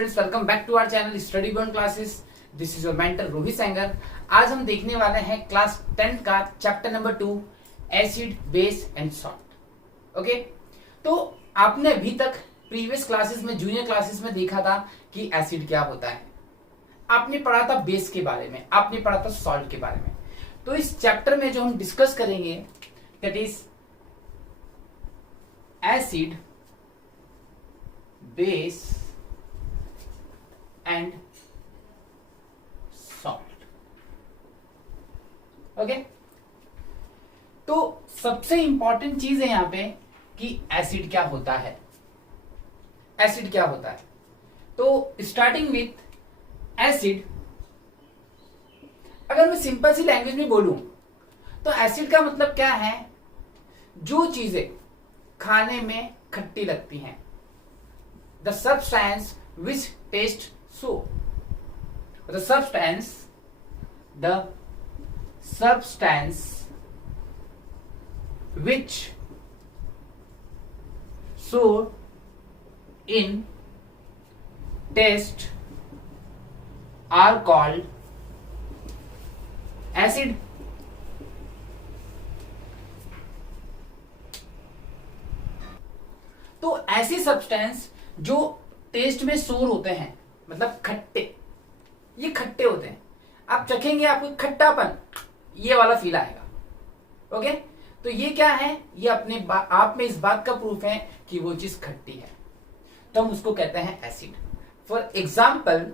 Friends, welcome back to our channel Study Beyond Classes. This is your mentor Rohit Sengar. आज हम देखने वाले हैं क्लास 10 का chapter number 2 acid, base and salt. Okay, तो आपने अभी तक प्रीवियस क्लासेस में, जूनियर क्लासेस में देखा था कि एसिड क्या होता है। आपने पढ़ा था बेस के बारे में, आपने पढ़ा था सॉल्ट के बारे में। तो इस चैप्टर में जो हम डिस्कस करेंगे that is acid, base and salt. Okay, तो सबसे इंपॉर्टेंट चीज है यहां पे कि एसिड क्या होता है। एसिड क्या होता है, तो स्टार्टिंग विथ एसिड, अगर मैं सिंपल सी लैंग्वेज में बोलूं तो एसिड का मतलब क्या है, जो चीजें खाने में खट्टी लगती हैं, the substance which taste so the substance which so in taste are called acid. तो ऐसे सब्सटेंस जो टेस्ट में सोर होते हैं, मतलब खट्टे, ये खट्टे होते हैं। आप चखेंगे आपको खट्टापन, ये वाला फील आएगा। ओके, तो ये क्या है, ये अपने आप में इस बात का प्रूफ है कि वो चीज खट्टी है, तो हम उसको कहते हैं एसिड। फॉर एग्जाम्पल,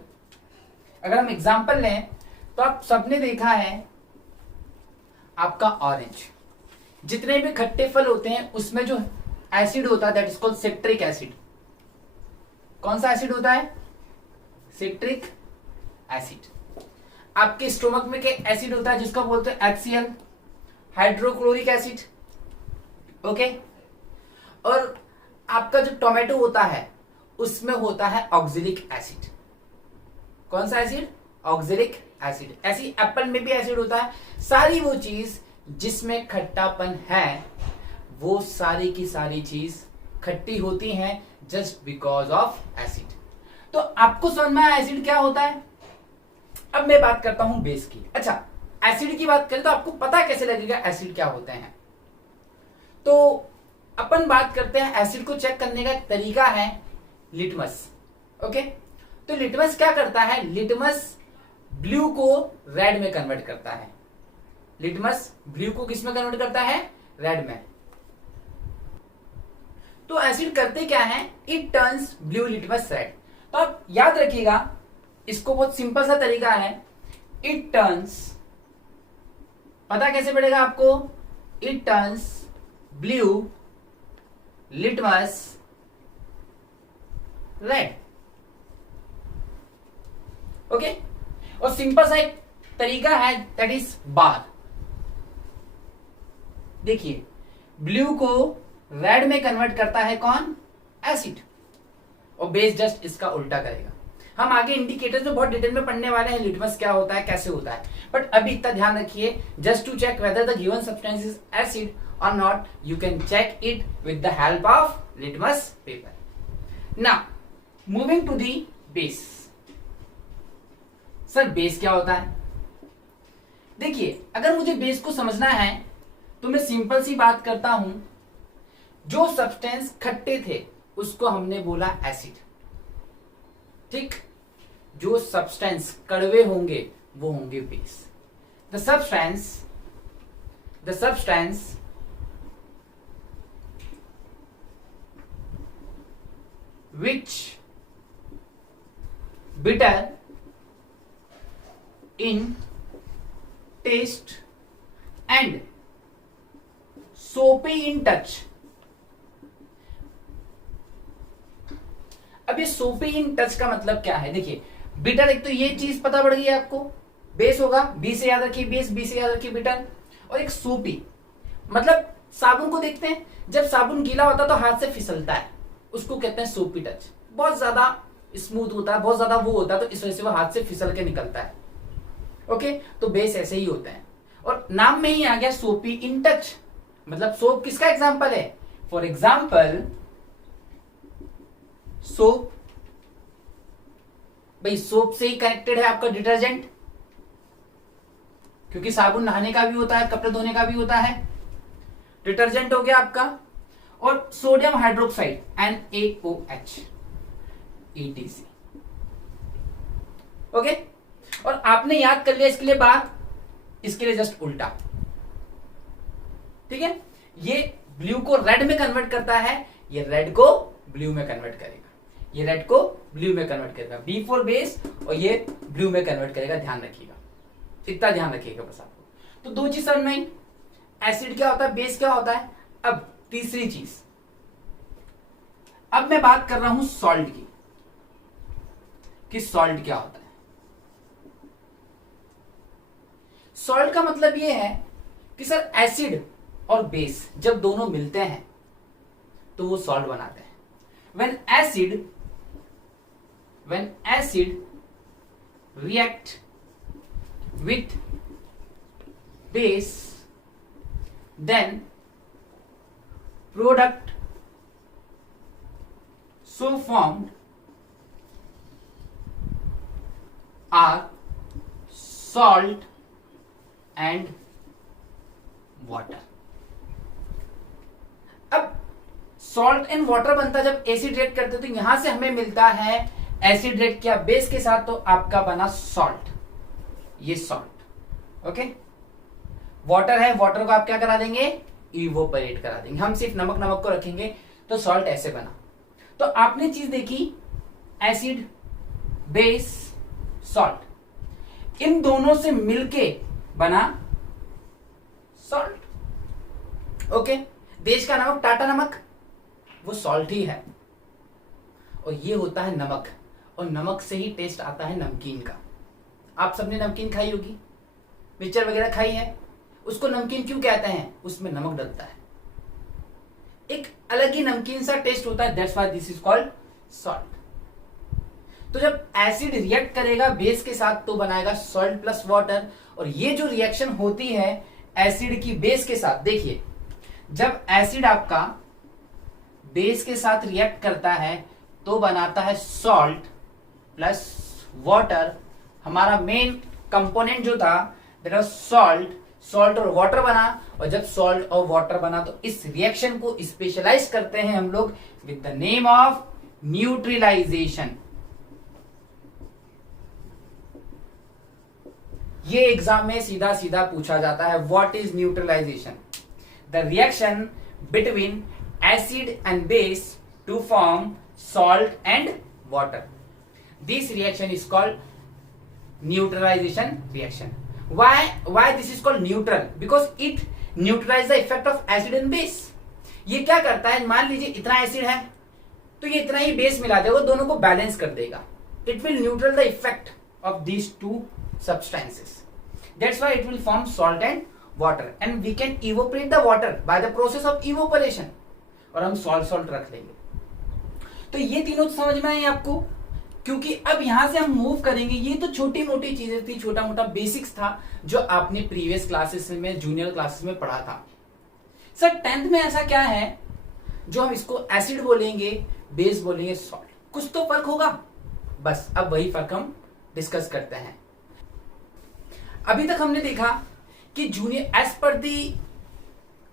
अगर हम एग्जाम्पल लें तो आप सबने देखा है आपका ऑरेंज, जितने भी खट्टे फल होते हैं उसमें जो एसिड होता है that is called citric acid. कौन सा एसिड होता है? Citric acid. आपके स्टोमक में क्या एसिड होता है जिसको बोलते हैं HCl, हाइड्रोक्लोरिक एसिड। ओके, और आपका जो टोमेटो होता है उसमें होता है ऑक्जेलिक एसिड। कौन सा एसिड? Oxalic acid. ऐसी एप्पल में भी एसिड होता है। सारी वो चीज जिसमें खट्टापन है, वो सारी की सारी चीज खट्टी होती हैं जस्ट बिकॉज ऑफ एसिड। तो आपको समझ में आया एसिड क्या होता है। अब मैं बात करता हूं बेस की। अच्छा, एसिड की बात करें तो आपको पता कैसे लगेगा एसिड क्या होते हैं। तो अपन बात करते हैं, एसिड को चेक करने का एक तरीका है लिटमस। ओके, तो लिटमस क्या करता है, लिटमस ब्लू को रेड में कन्वर्ट करता है। लिटमस ब्लू को किस में कन्वर्ट करता है? रेड में। तो एसिड करते क्या है, it turns blue litmus red. तो आप याद रखिएगा, इसको बहुत सिंपल सा तरीका है, इट टर्न्स, पता कैसे पड़ेगा आपको, it turns blue litmus red. Okay, और सिंपल सा एक तरीका है दैट इज बार। देखिए, ब्लू को रेड में कन्वर्ट करता है कौन? एसिड, और बेस जस्ट इसका उल्टा करेगा। हम आगे इंडिकेटर्स में बहुत डिटेल में पढ़ने वाले हैं लिटमस क्या होता है, कैसे होता है, बट अभी इतना ध्यान रखिए, just to check whether the given substance is acid और not, you can check it with the help of litmus paper. Now moving to the base. Sir base क्या होता है? देखिए, अगर मुझे बेस को समझना है तो मैं सिंपल सी बात करता हूं, जो सब्सटेंस खट्टे थे उसको हमने बोला एसिड। ठीक, जो सब्सटेंस कड़वे होंगे वो होंगे base. The substance which bitter in taste and soapy in touch। अब ये सोपी इन टच का मतलब क्या है? देखिए, बिटर, एक तो ये चीज पता पड़ गई आपको, बेस होगा, बी से याद रखिए बेस, बी से याद रखिए बिटर, और एक सोपी मतलब साबुन को देखते हैं, जब साबुन गीला होता है तो हाथ से फिसलता है, उसको कहते हैं सोपी टच। बहुत ज्यादा स्मूथ होता है, बहुत ज्यादा वो होता है, तो इस वजह से वो हाथ से फिसल के निकलता है। ओके, तो बेस ऐसे ही होते हैं, और नाम में ही आ गया सोपी इन टच, मतलब सोप किसका एग्जाम्पल है? फॉर एग्जाम्पल सोप भाई सोप से ही कनेक्टेड है आपका डिटर्जेंट, क्योंकि साबुन नहाने का भी होता है, कपड़े धोने का भी होता है। डिटर्जेंट हो गया आपका। और sodium hydroxide NaOH ETC। Okay, और आपने याद कर लिया इसके लिए बात, इसके लिए जस्ट उल्टा। ठीक है, ये ब्लू को रेड में कन्वर्ट करता है, ये रेड को ब्लू में कन्वर्ट करेगा, ये रेड को ब्लू में कन्वर्ट करेगा, बी फॉर बेस, और ये ब्लू में कन्वर्ट करेगा। ध्यान रखिएगा, इतना ध्यान रखिएगा बस आपको। तो दो चीज समझ में आई, एसिड क्या होता है, बेस क्या होता है। अब तीसरी चीज, अब मैं बात कर रहा हूं सॉल्ट की, कि सॉल्ट क्या होता है। सॉल्ट का मतलब यह है कि सर एसिड और बेस जब दोनों मिलते हैं तो वो सॉल्ट बनाते हैं। When acid react with base, then product so formed are salt and water। अब सॉल्ट एंड वाटर बनता जब एसिड रिएक्ट करते तो यहां से हमें मिलता है एसिड रिएक्ट किया बेस के साथ तो आपका बना सॉल्ट, ये सॉल्ट। ओके, वाटर है, वाटर को आप क्या करा देंगे, इवोपरेट करा देंगे। हम सिर्फ नमक नमक को रखेंगे तो सॉल्ट ऐसे बना। तो आपने चीज देखी, एसिड बेस सॉल्ट, इन दोनों से मिलके बना सॉल्ट। ओके, देश का नमक टाटा नमक वो सॉल्ट ही है, और ये होता है नमक, और नमक से ही टेस्ट आता है नमकीन का। आप सबने नमकीन खाई होगी, मिक्सचर वगैरह खाई है, उसको नमकीन क्यों कहते हैं, उसमें नमक डलता है, एक अलग ही नमकीन सा टेस्ट होता है, that's why this is called salt. तो जब एसिड रिएक्ट करेगा बेस के साथ तो बनाएगा सॉल्ट प्लस वाटर, और ये जो रिएक्शन होती है एसिड की बेस के साथ, देखिए जब एसिड आपका बेस के साथ रिएक्ट करता है तो बनाता है सॉल्ट प्लस वाटर। हमारा मेन कंपोनेंट जो था दैट वाज सॉल्ट, सॉल्ट और वाटर बना, और जब सॉल्ट और वाटर बना तो इस रिएक्शन को स्पेशलाइज करते हैं हम लोग with the name of neutralisation. ये एग्जाम में सीधा सीधा पूछा जाता है, what is neutralisation, the reaction between acid and base to form salt and water. This reaction is called neutralisation reaction. Why this is called neutral? Because it neutralize the effect of acid and base। ये क्या करता है, मान लीजिए इतना acid है तो ये इतना ही बेस मिला देगा, दोनों को बैलेंस कर देगा। It will neutral the effect of these two substances। That's why it will form salt and water, and we can evaporate the water by the process of evaporation, और हम salt रख देंगे। तो ये तीनों समझ में आए आपको, क्योंकि अब यहां से हम मूव करेंगे। ये तो छोटी मोटी चीजें थी, छोटा मोटा बेसिक्स था जो आपने प्रीवियस क्लासेस में, जूनियर क्लासेस में पढ़ा था। सर 10th में ऐसा क्या है जो हम इसको एसिड बोलेंगे, बेस बोलेंगे, सॉल्ट, कुछ तो फर्क होगा। बस अब वही फर्क हम डिस्कस करते हैं। अभी तक हमने देखा कि जूनियर एज पर the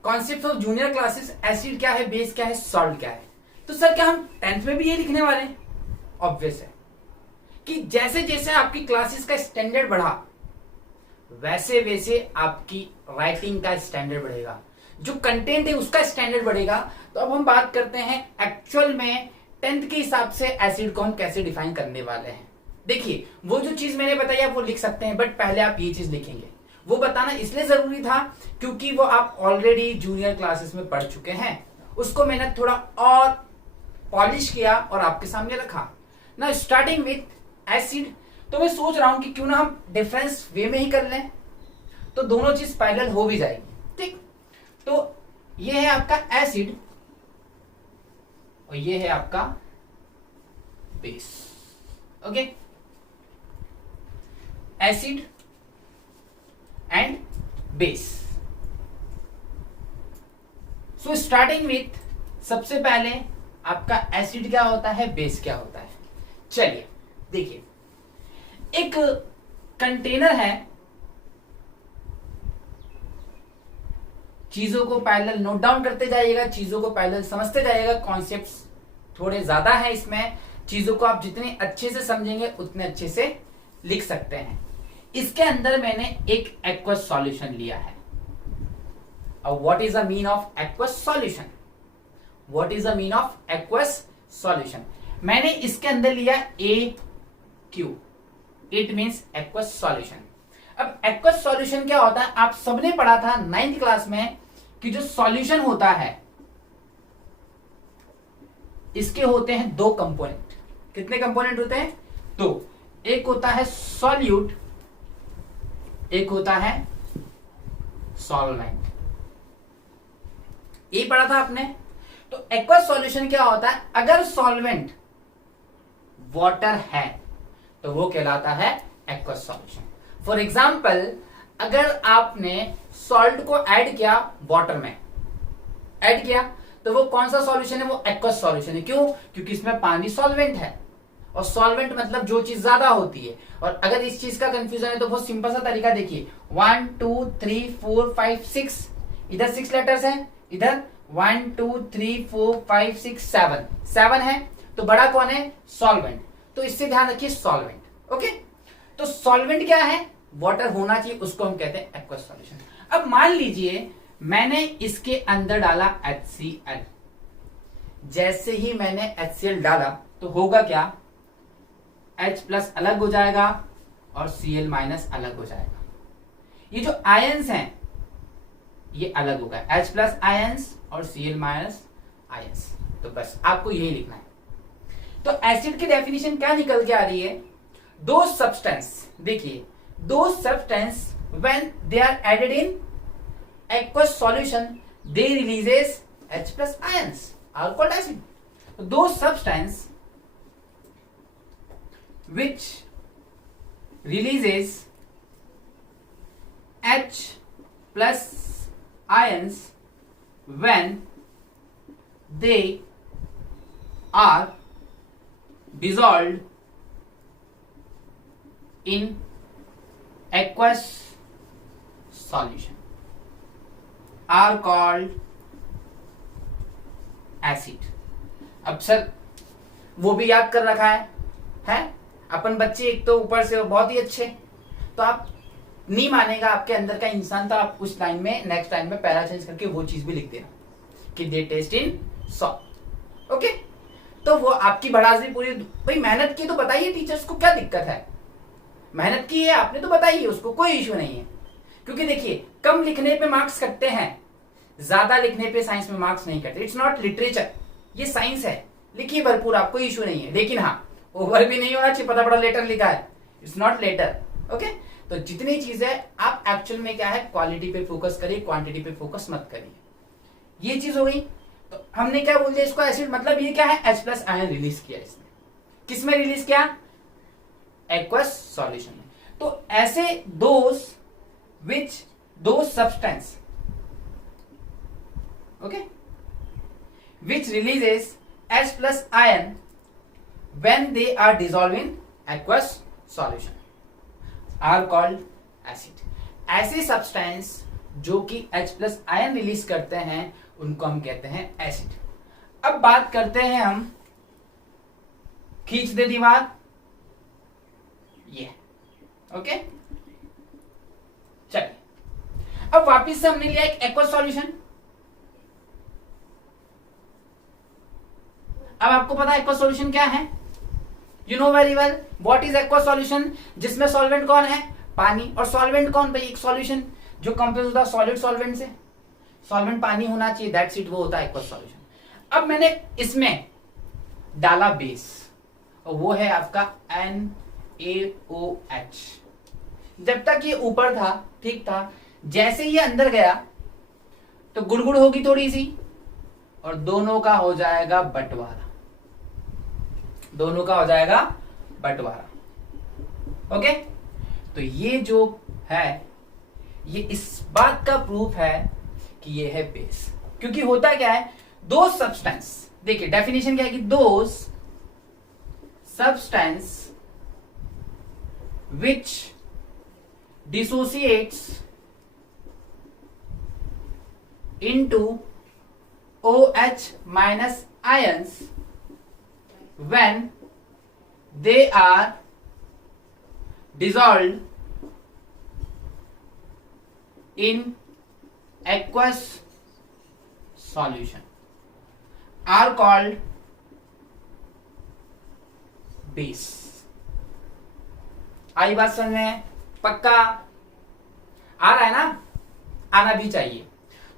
concept of junior classes acid क्या है, बेस क्या है, सॉल्ट क्या है। तो सर क्या हम 10th में भी ये लिखने वाले हैं? ऑब्वियस है कि जैसे जैसे आपकी क्लासेस का स्टैंडर्ड बढ़ा वैसे वैसे आपकी राइटिंग का स्टैंडर्ड बढ़ेगा, जो कंटेंट है उसका स्टैंडर्ड बढ़ेगा। तो अब हम बात करते हैं एक्चुअल में 10th के हिसाब से एसिड को हम कैसे डिफाइन करने वाले हैं। देखिए वो जो चीज मैंने बताई आप वो लिख सकते हैं, बट पहले आप ये चीज लिखेंगे। वो बताना इसलिए जरूरी था क्योंकि वो आप ऑलरेडी जूनियर क्लासेस में पढ़ चुके हैं, उसको मैंने थोड़ा और पॉलिश किया और आपके सामने रखा ना। स्टार्टिंग विथ एसिड, तो मैं सोच रहा हूं कि क्यों ना हम डिफरेंस वे में ही कर लें, तो दोनों चीज पैरेलल हो भी जाएगी। ठीक, तो ये है आपका एसिड और ये है आपका base. Okay, acid and base. So starting with, सबसे पहले आपका एसिड क्या होता है, बेस क्या होता है। चलिए देखिए, एक कंटेनर है, चीजों को पैरेलल नोट डाउन करते जाइएगा, चीजों को पैरेलल समझते जाइएगा, कॉन्सेप्ट्स थोड़े ज्यादा है इसमें, चीजों को आप जितने अच्छे से समझेंगे उतने अच्छे से लिख सकते हैं। इसके अंदर मैंने एक एक्वस सॉल्यूशन लिया है। अब what is the mean of aqueous solution? What is the mean of aqueous solution? मैंने इसके अंदर लिया AQ, it means aqueous solution. अब एक्वस सॉल्यूशन क्या होता है? आप सबने पढ़ा था 9th क्लास में कि जो सॉल्यूशन होता है इसके होते हैं दो कंपोनेंट। कितने कंपोनेंट होते हैं? दो। एक होता है सॉल्यूट, एक होता है सॉल्वेंट। ये पढ़ा था आपने। तो एक्वस सॉल्यूशन क्या होता है? अगर सॉल्वेंट वाटर है तो वो कहलाता है एक्वस सॉल्यूशन। फॉर एग्जाम्पल, अगर आपने सॉल्ट को ऐड किया वाटर में, ऐड किया तो वो कौन सा सॉल्यूशन है? वो एक्वस सॉल्यूशन है। क्यों? क्योंकि इसमें पानी सॉल्वेंट है, और सॉल्वेंट मतलब जो चीज ज्यादा होती है। और अगर इस चीज का कंफ्यूजन है तो बहुत सिंपल सा तरीका देखिए, 1 2 3 4 5 6, इधर 6 लेटर्स हैं, इधर 1 2 3 4 5 6 7, 7 है, तो बड़ा कौन है? सॉल्वेंट। तो इससे ध्यान रखिए सॉल्वेंट। ओके, तो सॉल्वेंट क्या है? वाटर होना चाहिए, उसको हम कहते हैं एक्वस सॉल्यूशन। अब मान लीजिए मैंने इसके अंदर डाला HCl। जैसे ही मैंने HCl डाला तो होगा क्या? H प्लस अलग हो जाएगा और Cl माइनस अलग हो जाएगा। ये जो आयंस हैं ये अलग होगा, H प्लस आयंस और Cl माइनस आयंस। तो बस आपको यही लिखना है। तो एसिड की डेफिनेशन क्या निकल के आ रही है? दो सब्सटेंस, देखिए, दो substance when they are added in aqueous solution they releases H plus ions are called acid. Those substance which releases H plus ions when they are dissolved in aqueous solution are called acid. अब sir वो भी याद कर रखा है अपन बच्चे, एक तो ऊपर से बहुत ही अच्छे, तो आप नहीं मानेगा आपके अंदर का इंसान, तो आप उस लाइन में नेक्स्ट लाइन में पैरा चेंज करके वो चीज भी लिख देना कि दे टेस्ट इन सॉल्ट। ओके, तो वो आपकी बढ़ाजी पूरी। भाई मेहनत की तो बताइए, टीचर्स को क्या दिक्कत है? मेहनत की है आपने तो बताइए, उसको कोई इश्यू नहीं है। क्योंकि देखिए, कम लिखने पे मार्क्स कटते हैं, ज्यादा लिखने पे साइंस में मार्क्स नहीं कटते। इट्स नॉट लिटरेचर, ये साइंस है। लिखिए भरपूर, आपको इश्यू नहीं है, लेकिन हाँ ओवर भी नहीं होना चाहिए। पता पड़ा लेटर लिखा है, इट्स नॉट लेटर। ओके, तो जितनी चीजें आप एक्चुअल में क्या है, क्वालिटी पे फोकस करिए, क्वांटिटी पे फोकस मत करिए। ये चीज हो गई। तो हमने क्या बोल दिया इसको? एसिड मतलब ये क्या है? H प्लस आयन रिलीज किया इसने। किसमें रिलीज किया? एक्वस सॉल्यूशन में। तो ऐसे दोस which those substance, okay, which releases H plus ion when they are dissolved in aqueous solution are called acid. ऐसे सब्सटेंस जो कि H plus आयन रिलीज करते हैं उनको हम कहते हैं एसिड। अब बात करते हैं हम, खींच दे दीवार, ये ओके। चलिए, अब वापिस से हमने लिया एक एक्वस सॉल्यूशन। अब आपको पता है एक्वस सॉल्यूशन क्या है? You know very well what is aqueous solution, जिसमें सॉल्वेंट कौन है? पानी। और सॉल्वेंट कौन? भाई एक सॉल्यूशन जो कंपोज होता है सॉलिड सॉल्वेंट से। सॉल्वेंट पानी होना चाहिए, दैट्स इट, वो होता है एक्वस सॉल्यूशन। अब मैंने इसमें डाला बेस, और वो है आपका NaOH। जब तक ये ऊपर था ठीक था, जैसे ये अंदर गया तो गुड़गुड़ होगी थोड़ी सी, और दोनों का हो जाएगा बंटवारा। दोनों का हो जाएगा बंटवारा। ओके, तो ये जो है ये इस बात का प्रूफ है कि ये है बेस। क्योंकि होता क्या है, दो सब्सटेंस, देखिए डेफिनेशन क्या है कि दो substance which dissociates into OH minus ions when they are dissolved in aqueous solution are called base. आई बात समझ में? पक्का आ रहा है ना? आना भी चाहिए।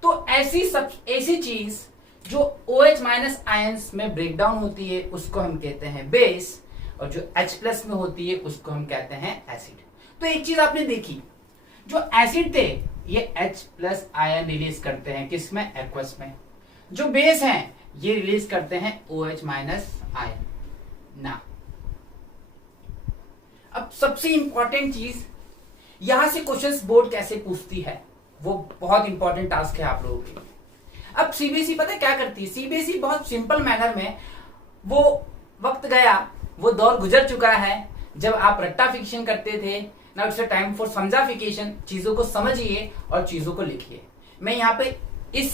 तो ऐसी चीज जो OH माइनस आयंस में ब्रेक डाउन होती है उसको हम कहते हैं बेस, और जो H प्लस में होती है उसको हम कहते हैं एसिड। तो एक चीज आपने देखी, जो एसिड थे ये H प्लस आयन रिलीज करते हैं किसमें? एक्वस में। जो बेस हैं ये रिलीज करते हैं OH माइनस आयन ना। अब सबसे इंपॉर्टेंट चीज, यहां से क्वेश्चंस बोर्ड कैसे पूछती है, वो बहुत इंपॉर्टेंट टास्क है आप लोगों के लिए। अब सीबीएसई पता है क्या करती है? सीबीएसई बहुत सिंपल मैनर में, वो वक्त गया, वो दौर गुजर चुका है जब आप रट्टा फिक्शन करते थे। नाउ इट्स टाइम फॉर समझाफिकेशन। चीजों को समझिए और चीजों को लिखिए। मैं यहाँ पे इस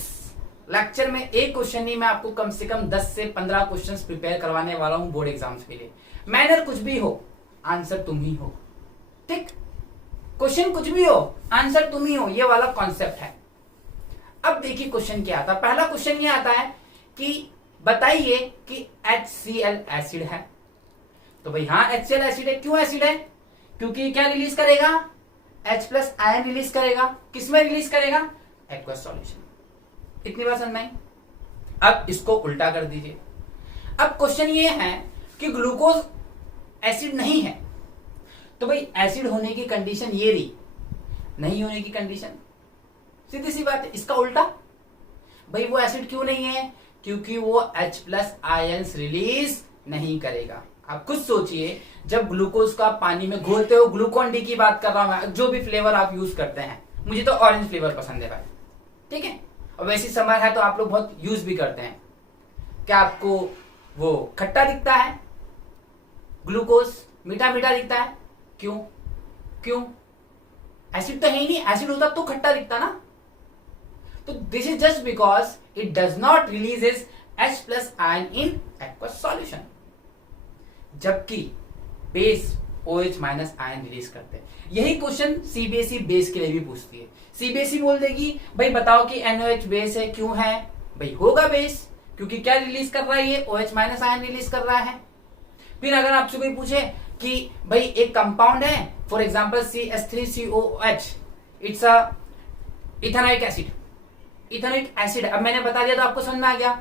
लेक्चर में एक क्वेश्चन नहीं, मैं आपको कम से कम 10 से 15 क्वेश्चंस प्रिपेयर करवाने वाला हूं बोर्ड एग्जाम्स के लिए। मैनर कुछ भी हो, आंसर तुम ही हो। ठीक, क्वेश्चन कुछ भी हो, आंसर तुम ही हो, ये वाला कॉन्सेप्ट है। अब देखिए क्वेश्चन क्या आता है। पहला क्वेश्चन ये आता है कि बताइए कि HCl एसिड है। तो भाई हाँ, HCl एसिड है। क्यों एसिड है? क्योंकि क्या रिलीज करेगा? H प्लस आयन रिलीज करेगा। किसमें रिलीज करेगा? Aqueous solution. इतनी बात समझ में आई? अब इसको उल्टा कर दीजिए। अब क्वेश्चन ये है कि ग्लूकोज एसिड नहीं है, तो भाई एसिड होने की कंडीशन ये रही, नहीं होने की कंडीशन, सीधी सी बात है। इसका उल्टा, भाई वो एसिड क्यों नहीं है? क्योंकि वो H प्लस आयंस रिलीज नहीं करेगा। आप खुद सोचिए, जब ग्लूकोज का पानी में घोलते हो, ग्लूकोन डी की बात कर रहा हूं मैं, जो भी फ्लेवर आप यूज करते हैं, मुझे तो ऑरेंज फ्लेवर पसंद है भाई, ठीक है। और वैसी समर है तो आप लोग बहुत यूज भी करते हैं। क्या आपको वो खट्टा दिखता है? ग्लूकोज मीठा मीठा दिखता है। क्यों? क्यों? एसिड तो है ही नहीं। एसिड होता तो खट्टा दिखता ना। तो this is just because it does not releases H plus ion in aqueous solution, जबकि base OH minus ion release करते हैं। यही क्वेश्चन सीबीएसई बेस के लिए भी पूछती है। सीबीएसई बोल देगी भाई बताओ कि NaOH बेस है। क्यों है? भाई होगा बेस, क्योंकि क्या रिलीज कर रहा है ये? OH माइनस आयन रिलीज कर रहा है। फिर अगर आपसे कोई पूछे कि भाई एक कंपाउंड है, for example CH3COOH, it's a ethanoic acid. Ethanoic acid, अब मैंने बता दिया तो आपको समझ में आ गया।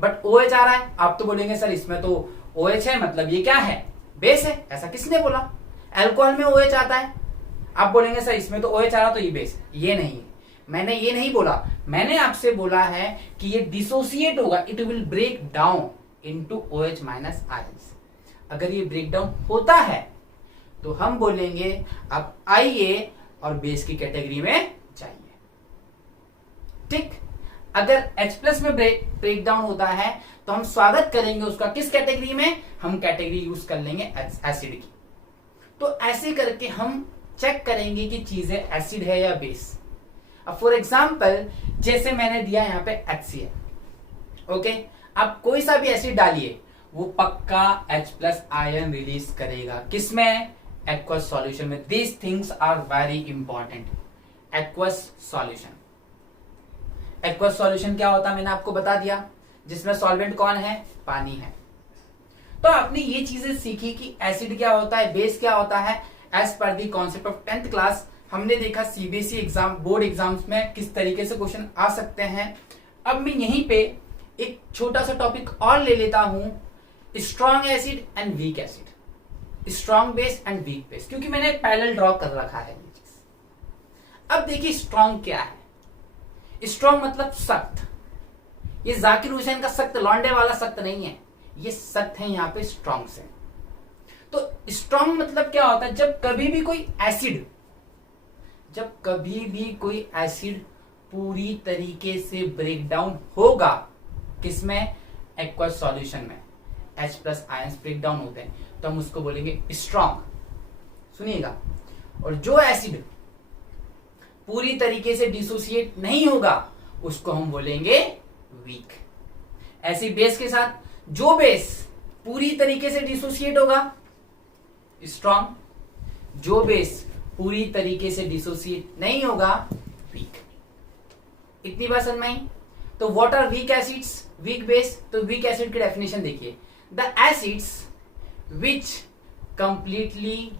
बट OH आ रहा है, आप तो बोलेंगे सर इसमें तो OH है, मतलब ये क्या है? बेस है। ऐसा किसने बोला? अल्कोहल में OH आता है, आप बोलेंगे सर इसमें तो OH आ रहा तो ये बेस है। ये नहीं है, मैंने ये नहीं बोला। मैंने आपसे बोला है कि ये डिसोसिएट होगा, it will break down into OH minus ions. अगर ये ब्रेक डाउन होता है तो हम बोलेंगे अब आइए और बेस की कैटेगरी में जाइए। ठीक, अगर H प्लस में ब्रेक डाउन होता है तो हम स्वागत करेंगे उसका किस कैटेगरी में? हम कैटेगरी यूज कर लेंगे एसिड की। तो ऐसे करके हम चेक करेंगे कि चीजें एसिड है या बेस। अब फॉर एग्जांपल जैसे मैंने दिया यहाँ पे HCl, ओके, आप कोई सा भी एसिड डालिए, वो पक्का H प्लस आयन रिलीज करेगा। किसमें? एक्वस सॉल्यूशन में। These things are very important. Aqueous solution, aqueous solution क्या होता है मैंने आपको बता दिया, जिसमें सॉल्वेंट कौन है? पानी है। तो आपने ये चीजें सीखी कि एसिड क्या होता है, बेस क्या होता है, एज पर the concept of 10th class. हमने देखा सीबीएसई एग्जाम, बोर्ड एग्जाम्स में किस तरीके से क्वेश्चन आ सकते हैं। अब मैं यहीं पे एक छोटा सा टॉपिक और ले लेता हूं, strong acid and weak acid, strong base and weak base, क्योंकि मैंने पैरेलल ड्रॉ कर रखा है ये चीज। अब देखिए स्ट्रॉन्ग क्या है। स्ट्रॉन्ग मतलब सख्त। ये जाकिर हुसैन का सख्त लौंडे वाला सख्त नहीं है, ये सख्त है यहाँ पे स्ट्रॉन्ग से। तो स्ट्रॉन्ग मतलब क्या होता है? जब कभी भी कोई एसिड पूरी तरीके से ब्रेक डाउन होगा, किसमें? एक्वस सॉल्यूशन में। H plus ions break down होते हैं तो हम उसको बोलेंगे स्ट्रॉन्ग। सुनिएगा, और जो एसिड पूरी तरीके से डिसोसिएट नहीं होगा उसको हम बोलेंगे वीक। ऐसी बेस के साथ जो बेस पूरी तरीके से डिसोसिएट होगा स्ट्रॉन्ग, जो बेस पूरी तरीके से डिसोसिएट नहीं होगा वीक। इतनी बात समझ में आई? तो what are weak acids, weak base? तो वीक एसिड की डेफिनेशन देखिए, the acids which completely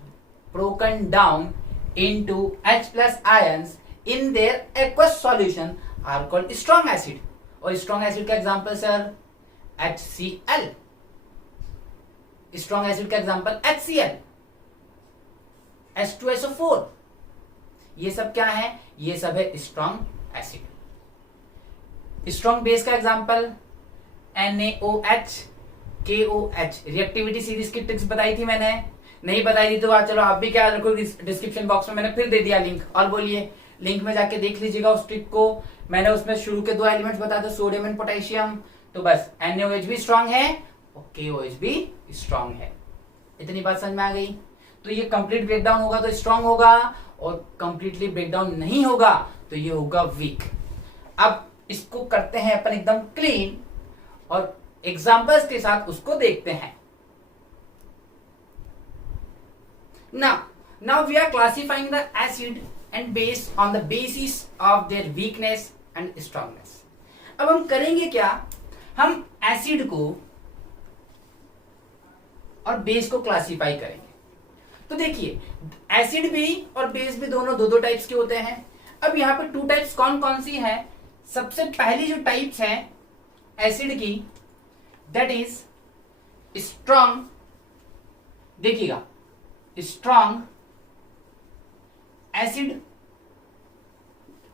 broken down into H plus ions in their aqueous solution are called strong acid। और strong acid का example sir HCl, strong acid का example HCl, H2SO4, ये सब क्या है? ये सब है strong acid। strong बेस का example NaOH, KOH। Reactivity series की ट्रिक्स बताई थी मैंने, नहीं बताई थी तो आज चलो आप भी क्या रखो, डिस्क्रिप्शन बॉक्स में मैंने फिर दे दिया लिंक, और बोलिए लिंक में जाके देख लीजिएगा उस ट्रिक को। मैंने उसमें शुरू के 2 एलिमेंट्स बताए थे, सोडियम एंड पोटेशियम। तो बस NaOH भी स्ट्रांग है और KOH भी स्ट्रांग है। इतनी बात समझ में आ गई? तो ये कंप्लीट ब्रेकडाउन होगा तो स्ट्रांग होगा, और कंप्लीटली ब्रेकडाउन नहीं होगा तो ये होगा वीक। अब इसको करते हैं अपन एकदम क्लीन और एग्जाम्पल्स के साथ उसको देखते हैं। Now we are classifying the acid and base on the basis of their weakness and strongness। अब हम करेंगे क्या? हम एसिड को और बेस को क्लासिफाई करेंगे। तो देखिए, एसिड भी और बेस भी दोनों दो टाइप्स के होते हैं। अब यहाँ पे 2 टाइप्स कौन कौन सी है? सबसे पहली जो टाइप्स है एसिड की, दैट इज स्ट्रॉन्ग। देखिएगा, स्ट्रॉन्ग एसिड,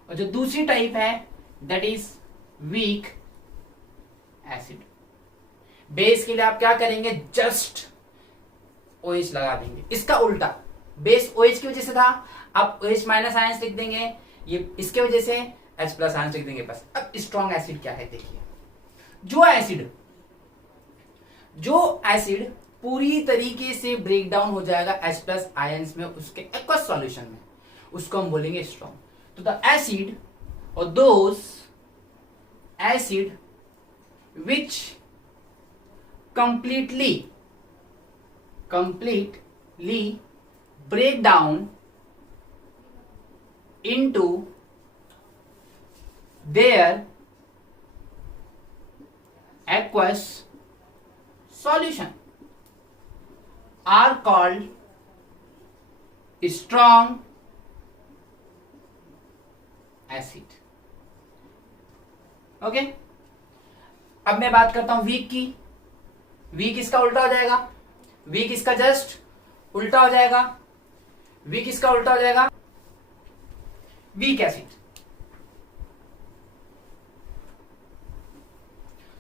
और जो दूसरी टाइप है that is weak acid. Base के लिए आप क्या करेंगे? जस्ट OH लगा देंगे। इसका उल्टा, बेस OH की वजह से था, आप OH माइनस आयंस लिख देंगे, ये इसके वजह से H प्लस आयंस लिख देंगे बस। अब स्ट्रॉन्ग एसिड क्या है? देखिए, जो एसिड पूरी तरीके से ब्रेक डाउन हो जाएगा H प्लस आयंस में, उसके एक्वस सॉल्यूशन में, उसको हम बोलेंगे स्ट्रॉन्ग। तो द एसिड और those acid which completely break down into their aqueous solution are called strong acid। Okay, अब मैं बात करता हूं वीक की। वीक इसका उल्टा हो जाएगा, वीक इसका जस्ट उल्टा हो जाएगा, वीक इसका उल्टा हो जाएगा वीक एसिड।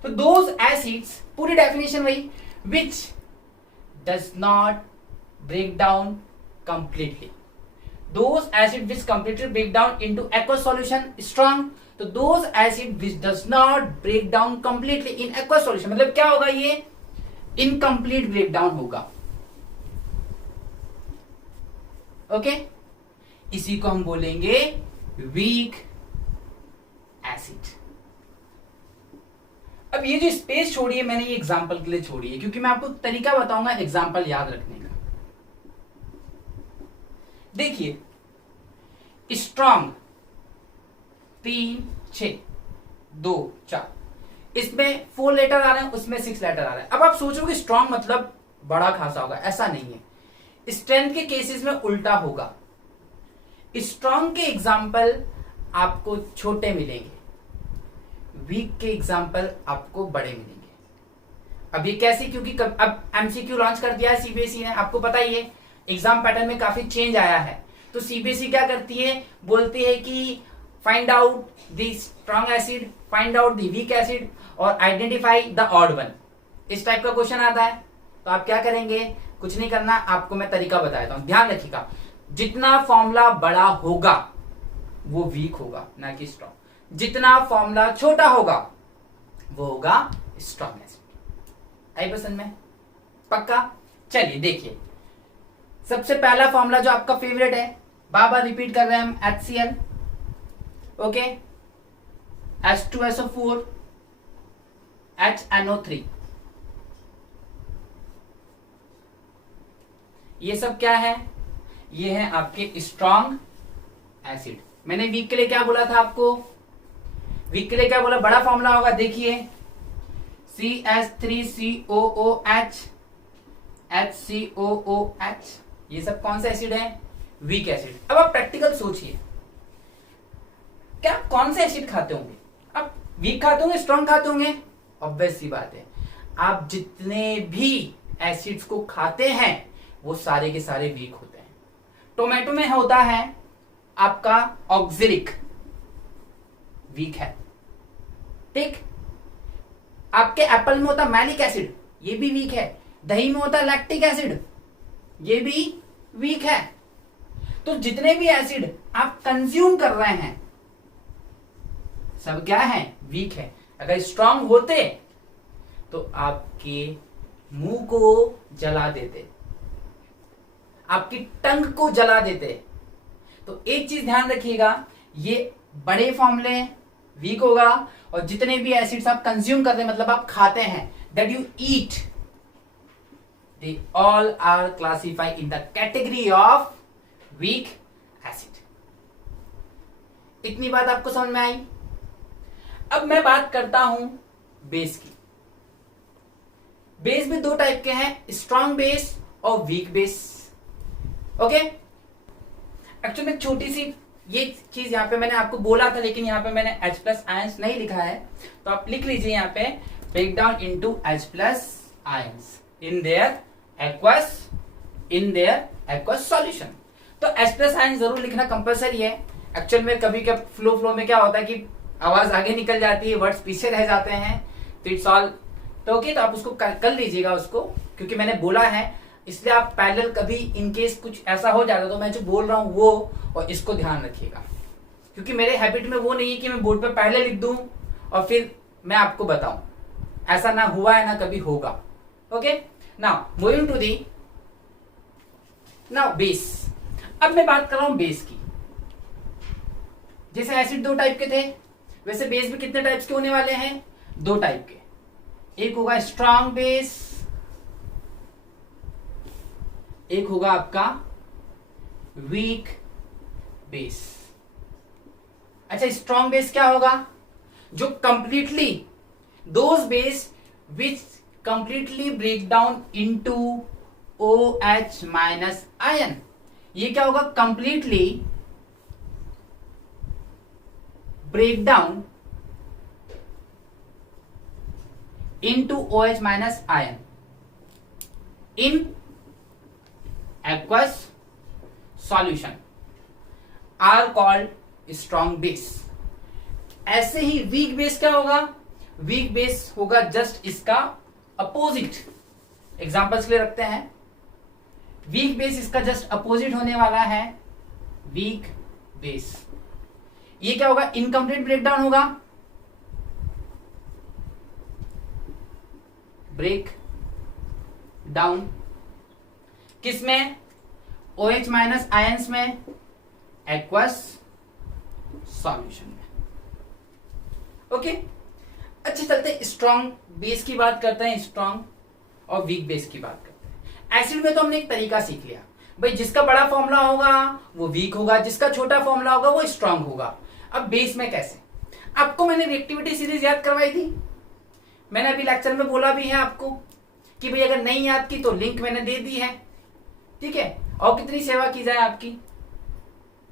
तो दोज एसिड्स, पूरी डेफिनेशन वही, which does not break down completely. Those acid which completely break down into aqueous solution strong. तो those acid which does not break down completely in aqueous solution, मतलब क्या होगा? ये incomplete breakdown होगा। Okay, इसी को हम बोलेंगे वीक एसिड। अब ये जो स्पेस छोड़ी है मैंने, ये एग्जांपल के लिए छोड़ी है, क्योंकि मैं आपको तरीका बताऊंगा एग्जांपल याद रखने का। देखिए, स्ट्रॉन्ग 3, 6, 2, 4, इसमें 4 लेटर आ रहे हैं, उसमें 6 लेटर आ रहे हैं। अब आप सोचोगे स्ट्रॉन्ग मतलब बड़ा खासा होगा, ऐसा नहीं है। स्ट्रेंथ के केसेस में उल्टा होगा। स्ट्रॉन्ग के एग्जाम्पल आपको छोटे मिलेंगे, वीक के एग्जाम्पल आपको बड़े मिलेंगे। अब ये कैसे? क्योंकि अब MCQ लॉन्च कर दिया है CBSE ने, आपको पता ही है एग्जाम पैटर्न में काफी चेंज आया है। तो CBSE क्या करती है? बोलती है कि find out the strong acid, find out the weak acid और आइडेंटिफाई द ऑड वन। इस टाइप का क्वेश्चन आता है। तो आप क्या करेंगे? कुछ नहीं करना, आपको मैं तरीका बताता हूं, ध्यान रखिएगा। जितना फॉर्मूला बड़ा होगा वो वीक होगा, ना कि स्ट्रॉन्ग। जितना फॉर्मूला छोटा होगा वो होगा स्ट्रॉन्ग एसिड। आई पसंद में? पक्का? चलिए देखिए, सबसे पहला फॉर्मूला जो आपका फेवरेट है, बार बार रिपीट कर रहे हैं हम, HCl, ओके, H2SO4, HNO3, ये सब क्या है? ये है आपके स्ट्रॉन्ग एसिड। मैंने वीक के लिए क्या बोला था आपको? वीक के लिए क्या बोला? बड़ा फॉर्मूला होगा, देखिए, CH3COOH, HCOOH, ये सब कौन सा एसिड है? Weak acid. अब आप प्रैक्टिकल सोचिए, क्या आप कौन से एसिड खाते होंगे? आप वीक खाते होंगे, स्ट्रॉन्ग खाते होंगे? ऑब्वियस सी बात है, आप जितने भी एसिड्स को खाते हैं वो सारे के सारे वीक होते हैं। टोमेटो में होता है आपका ऑक्सिलिक, वीक है, ठीक। आपके एप्पल में होता मैलिक एसिड, ये भी वीक है। दही में होता लैक्टिक एसिड, ये भी वीक है। तो जितने भी एसिड आप कंज्यूम कर रहे हैं सब क्या है? वीक है। अगर स्ट्रांग होते तो आपके मुंह को जला देते, आपकी टंग को जला देते। तो एक चीज ध्यान रखिएगा, ये बड़े फॉर्मूले वीक होगा, और जितने भी एसिड्स आप कंज्यूम करते हैं, मतलब आप खाते हैं, that you eat, they all are classified in the category of weak acid. इतनी बात आपको समझ में आई? अब मैं बात करता हूं बेस की। बेस भी दो टाइप के हैं, स्ट्रॉन्ग बेस और वीक बेस, ओके। एक्चुअली में छोटी सी ये चीज यहाँ पे मैंने आपको बोला था, लेकिन यहाँ पे मैंने H+ आयंस नहीं लिखा है, तो आप लिख लीजिए यहाँ पे, break down into H+ ions in their aqueous solution. तो H+ आयंस जरूर लिखना कंपलसरी है। एक्चुअल में कभी कभी फ्लो में क्या होता है कि आवाज आगे निकल जाती है, वर्ड्स पीछे रह जाते हैं, तो इट्स ऑल तो ओके, तो आप उसको कर लीजिएगा उसको, क्योंकि मैंने बोला है, इसलिए आप पैरेलल कभी इनकेस कुछ ऐसा हो जाता तो मैं जो बोल रहा हूं वो और इसको ध्यान रखिएगा, क्योंकि मेरे हैबिट में वो नहीं है कि मैं बोर्ड पे पहले लिख दूं और फिर मैं आपको बताऊं। ऐसा ना हुआ है, ना कभी होगा। Okay, now moving to the now base. अब मैं बात कर रहा हूं बेस की। जैसे एसिड दो टाइप के थे, वैसे बेस भी कितने टाइप्स के होने वाले हैं? दो टाइप के। एक होगा स्ट्रॉन्ग बेस, एक होगा आपका वीक बेस। अच्छा, स्ट्रॉन्ग बेस क्या होगा? जो completely those base which completely break down into OH- ion. ये क्या होगा? Completely break down into OH- ion in aqueous solution are called strong base। ऐसे ही वीक बेस क्या होगा? वीक बेस होगा जस्ट इसका अपोजिट। एग्जांपल्स के लिए रखते हैं, वीक बेस इसका जस्ट अपोजिट होने वाला है वीक बेस। ये क्या होगा? इनकम्प्लीट ब्रेकडाउन होगा, ब्रेक डाउन किसमें? OH- आयंस में, एक्वस सॉल्यूशन में। ओके, अच्छे चलते स्ट्रॉन्ग बेस की बात करते हैं, स्ट्रॉन्ग और वीक बेस की बात करते हैं। एसिड में तो हमने एक तरीका सीख लिया भाई, जिसका बड़ा फॉर्मूला होगा वो वीक होगा, जिसका छोटा फॉर्मूला होगा वो स्ट्रॉन्ग होगा। अब बेस में कैसे? आपको मैंने रिएक्टिविटी सीरीज याद करवाई थी, मैंने अभी लेक्चर में बोला भी है आपको कि भाई अगर नहीं याद की तो लिंक मैंने दे दी है, ठीक है। और कितनी सेवा की जाए आपकी,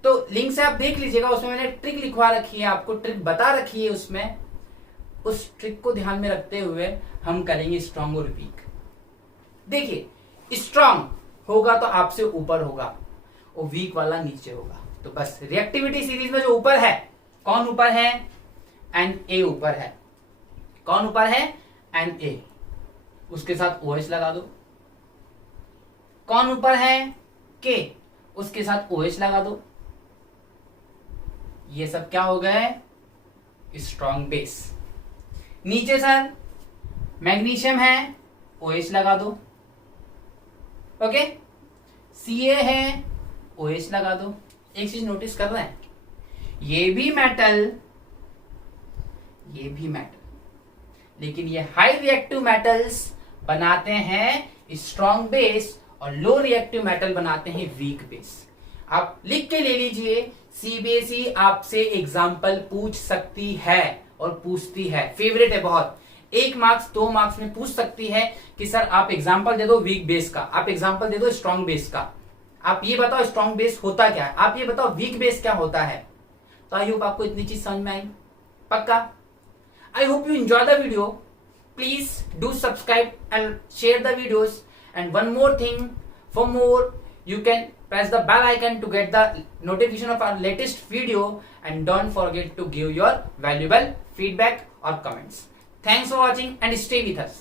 तो लिंक से आप देख लीजिएगा, उसमें मैंने ट्रिक लिखवा रखी है, आपको ट्रिक बता रखी है उसमें। उस ट्रिक को ध्यान में रखते हुए हम करेंगे स्ट्रॉन्ग और वीक। देखिए, स्ट्रॉन्ग होगा तो आपसे ऊपर होगा और वीक वाला नीचे होगा। तो बस रिएक्टिविटी सीरीज में जो ऊपर है, कौन ऊपर है? Na ऊपर है। कौन ऊपर है? Na। उसके साथ OH लगा दो। कौन ऊपर है? K। उसके साथ OH लगा दो। ये सब क्या हो गए? Strong base. नीचे सर मैग्नीशियम है, OH लगा दो। ओके, Ca है, OH लगा दो। एक चीज नोटिस कर रहे हैं, ये भी मेटल, ये भी मेटल, लेकिन ये हाई रिएक्टिव मेटल्स बनाते हैं स्ट्रॉन्ग बेस और लो रिएक्टिव मेटल बनाते हैं वीक बेस। आप लिख के ले लीजिए, सीबीएसई आपसे एग्जाम्पल पूछ सकती है और पूछती है, फेवरेट है बहुत। 1 मार्क्स 2 मार्क्स में पूछ सकती है कि सर आप एग्जाम्पल दे दो वीक बेस का, आप एग्जाम्पल दे दो स्ट्रॉन्ग बेस का, आप ये बताओ स्ट्रॉन्ग बेस होता क्या है, आप ये बताओ वीक बेस क्या होता है। तो आई होप आपको इतनी चीज समझ में आई, पक्का। I hope you enjoy the video. Please do subscribe and share the videos. And one more thing, for more you can press the bell icon to get the notification of our latest video, and don't forget to give your valuable feedback or comments. Thanks for watching and stay with us.